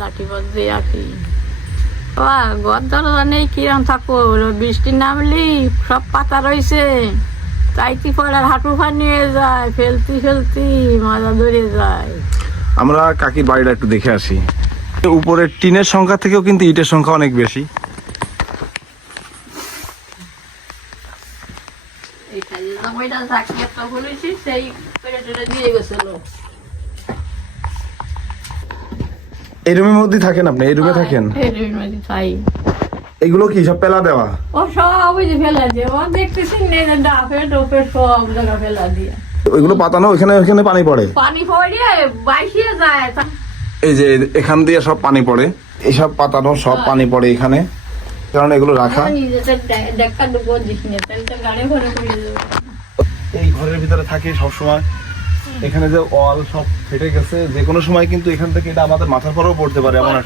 লাঠি বাজছে আকি ঘর দরজা নেই কিরম থাকবো, বৃষ্টি নামলি সব পাতা রয়েছে, চাইতি পড়ার হাঁটু নিয়ে যায়, ফেলতি ফেলতি মাজা ধরে যায়। আমরা কাকির বাড়িটা একটু দেখে আসি। উপরের টিনের সংখ্যা থেকেও কিন্তু ইটের সংখ্যা অনেক বেশি। এই রুমের মধ্যে থাকেন আপনি? এই রুমে থাকেন? এগুলো কি সব পেলা দেওয়া? ও সব ওই যে ফেলা দিয়ে, ও দেখতেছি ডাফে ডোফে সব জায়গা ফেলা দিয়ে। ওইগুলো পাতানো, এখানে পানি পড়ে? পানি পড়ে বাইশিয়ে যায়। এই যে এখান দিয়ে সব পানি পড়ে, এইসব পাতানো সব পানি পড়ে এখানে, কারণ এগুলো রাখা। এই ঘরের ভিতরে থাকে সবসময়। এখানে যে ওয়াল সব ফেটে গেছে, যে কোনো সময় কিন্তু এখান থেকে এটা আমাদের মাথার পরেও পড়তে পারে এমন একটা